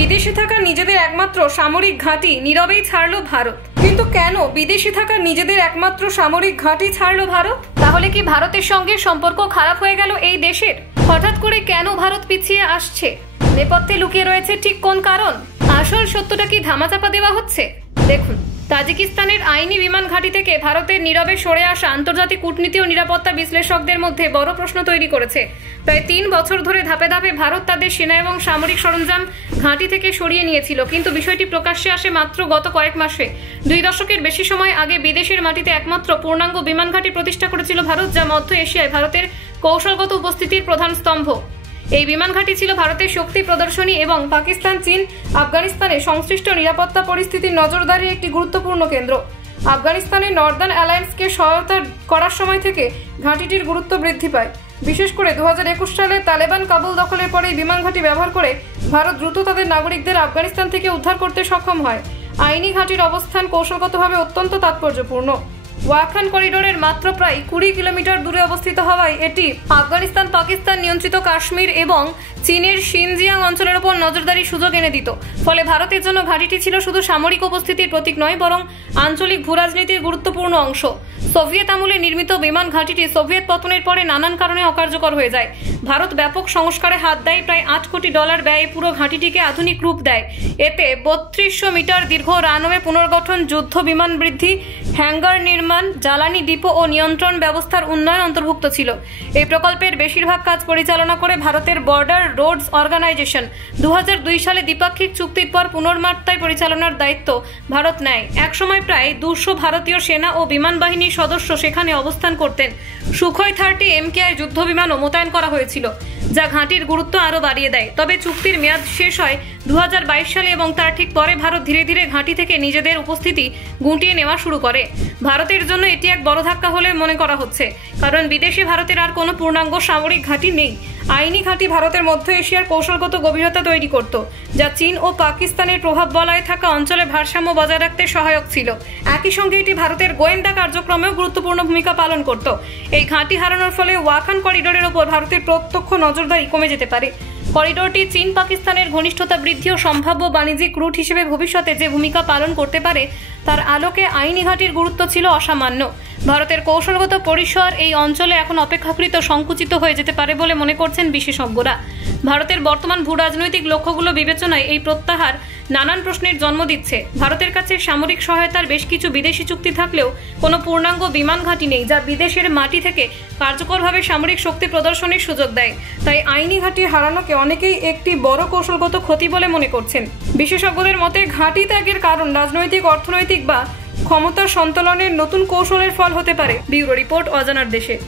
বিদেশে থাকা নিজেদের একমাত্র সামরিক ঘাঁটি নীরবেই ছাড়লো ভারত। কিন্তু কেন বিদেশে থাকা নিজেদের একমাত্র সামরিক ঘাঁটি ছাড়লো ভারত? তাহলে কি ভারতের সঙ্গে সম্পর্ক খারাপ হয়ে গেল এই দেশের? হঠাৎ করে কেন ভারত পিছিয়ে আসছে? নেপথ্যে লুকিয়ে রয়েছে ঠিক কোন কারণ? আসল সত্যটা কি ধামাচাপা দেওয়া হচ্ছে? দেখুন, তাজিকিস্তানের আইনি বিমান ঘাঁটি থেকে ভারতের নীরবে সরে আসা আন্তর্জাতিক কূটনীতি ও নিরাপত্তা বিশ্লেষকদের মধ্যে বড় প্রশ্ন তৈরি করেছে। প্রায় 3 বছর ধরে ধাপে ধাপে ভারত তাদের সেনা এবং সামরিক সরঞ্জাম ঘাঁটি থেকে সরিয়ে নিয়েছিল, কিন্তু বিষয়টি প্রকাশ্যে আসে মাত্র গত কয়েক মাসে। 2 দশকের বেশি সময় আগে বিদেশের মাটিতে একমাত্র পূর্ণাঙ্গ বিমান ঘাঁটি প্রতিষ্ঠা করেছিল ভারত, যা মধ্য এশিয়ায় ভারতের কৌশলগত উপস্থিতির প্রধান স্তম্ভ। এই বিমান ঘাঁটি ছিল ভারতের শক্তি প্রদর্শনী এবং পাকিস্তান, চীন, আফগানিস্তানে সংশ্লিষ্ট নিরাপত্তা পরিস্থিতির নজরদারির একটি গুরুত্বপূর্ণ কেন্দ্র। আফগানিস্তানের নর্দার্ন অ্যালায়েন্সকে সহায়তা করার সময় থেকে ঘাঁটিটির গুরুত্ব বৃদ্ধি পায়। বিশেষ করে 2021 সালে তালেবান কাবুল দখলের পরে এই বিমান ঘাঁটি ব্যবহার করে ভারত দ্রুত তাদের নাগরিকদের আফগানিস্তান থেকে উদ্ধার করতে সক্ষম হয়। আইনি ঘাঁটির অবস্থান কৌশলগতভাবে অত্যন্ত তাৎপর্যপূর্ণ। ওয়াখান করিডোরের মাত্র প্রায় 20 কিলোমিটার দূরে অবস্থিত হওয়ায় এটি আফগানিস্তান, পাকিস্তান নিয়ন্ত্রিত কাশ্মীর এবং চীনের শিনজিয়াং অঞ্চলের উপর নজরদারির সুযোগ এনে দিত। ফলে ভারতের জন্য ঘাঁটিটি ছিল শুধু সামরিক উপস্থিতির প্রতীক নয়, বরং আঞ্চলিক ভূরাজনীতির গুরুত্বপূর্ণ অংশ। সোভিয়েত আমলে নির্মিত বিমান ঘাঁটিটি সোভিয়েত পতনের পরে নানান কারণে অকার্যকর হয়ে যায়। ভারত ব্যাপক সংস্কারে হাত দেয়, প্রায় $8 কোটি ব্যয়ে পুরো ঘাঁটিটিকে আধুনিক রূপ দেয়। এতে 3200 মিটার দীর্ঘ রানওয়ে পুনর্গঠন, যুদ্ধ বিমান বৃদ্ধি, হ্যাঙ্গার নির্মাণ, জ্বালানি ডিপো ও নিয়ন্ত্রণ ব্যবস্থার উন্নয়ন অন্তর্ভুক্ত ছিল। এই প্রকল্পের বেশিরভাগ কাজ পরিচালনা করে ভারতের বর্ডার রোডস অর্গানাইজেশন। 2002 সালে দ্বিপাক্ষিক চুক্তির পর পুনর্মাত্রায় পরিচালনার দায়িত্ব ভারত নেয়। একসময় প্রায় 200 ভারতীয় সেনা ও বিমান বাহিনীর সদস্য সেখানে অবস্থান করতেন। সুখোই 30 MKI যুদ্ধ বিমানও মোতায়েন করা হয়েছিল, যা ঘাঁটির গুরুত্ব আরও বাড়িয়ে দেয়। তবে চুক্তির মেয়াদ শেষ হয় 2022 সালে এবং তার ঠিক পরে ভারত ধীরে ধীরে ঘাঁটি থেকে নিজেদের উপস্থিতি গুটিয়ে নেওয়া শুরু করে। ভারতের জন্য এটি এক বড় ধাক্কা বলে মনে করা হচ্ছে, কারণ বিদেশে ভারতের আর কোনো পূর্ণাঙ্গ সামরিক ঘাঁটি নেই। আইনি ঘাঁটি ভারতের মধ্য এশিয়ার কৌশলগত গভীরতা তৈরি করত, যা চীন ও পাকিস্তানের প্রভাব বলয়ে থাকা অঞ্চলে ভারসাম্য বজায় রাখতে সহায়ক ছিল। একই সঙ্গে এটি ভারতের গোয়েন্দা কার্যক্রমেও গুরুত্বপূর্ণ ভূমিকা পালন করত। এই ঘাঁটি হারানোর ফলে ওয়াখান করিডোরের ওপর ভারতের প্রত্যক্ষ নজরদারি কমে যেতে পারে। করিডোরটি চীন পাকিস্তানের ঘনিষ্ঠতা বৃদ্ধি ও সম্ভাব্য বাণিজ্যিক রুট হিসেবে ভবিষ্যতে যে ভূমিকা পালন করতে পারে তার আলোকে আইনি ঘাঁটির গুরুত্ব ছিল অসামান্য। ভারতের কৌশলগত পরিসর এই অঞ্চলে এখন অপেক্ষাকৃত সংকুচিত হয়ে যেতে পারে বলে মনে করছেন বিশেষজ্ঞরা। ভারতের বর্তমান ভূরাজনৈতিক লক্ষ্যগুলো বিবেচনায় এই প্রত্যাহার নানান প্রশ্নের জন্ম দিচ্ছে। ভারতের কাছে সামরিক সহায়তার বেশ কিছু বিদেশি চুক্তি থাকলেও কোনো পূর্ণাঙ্গ বিমান ঘাঁটি নেই, যা বিদেশের মাটি থেকে কার্যকরভাবে সামরিক শক্তি প্রদর্শনের সুযোগ দেয়। তাই আইনি ঘাঁটি হারানোকে অনেকেই একটি বড় কৌশলগত ক্ষতি বলে মনে করছেন। বিশেষজ্ঞদের মতে ঘাঁটি ত্যাগের কারণ রাজনৈতিক, অর্থনৈতিক বা ক্ষমতা সন্তলনের নতুন কৌশলের ফল হতে পারে। ব্যুরো রিপোর্ট, অজানার দেশে।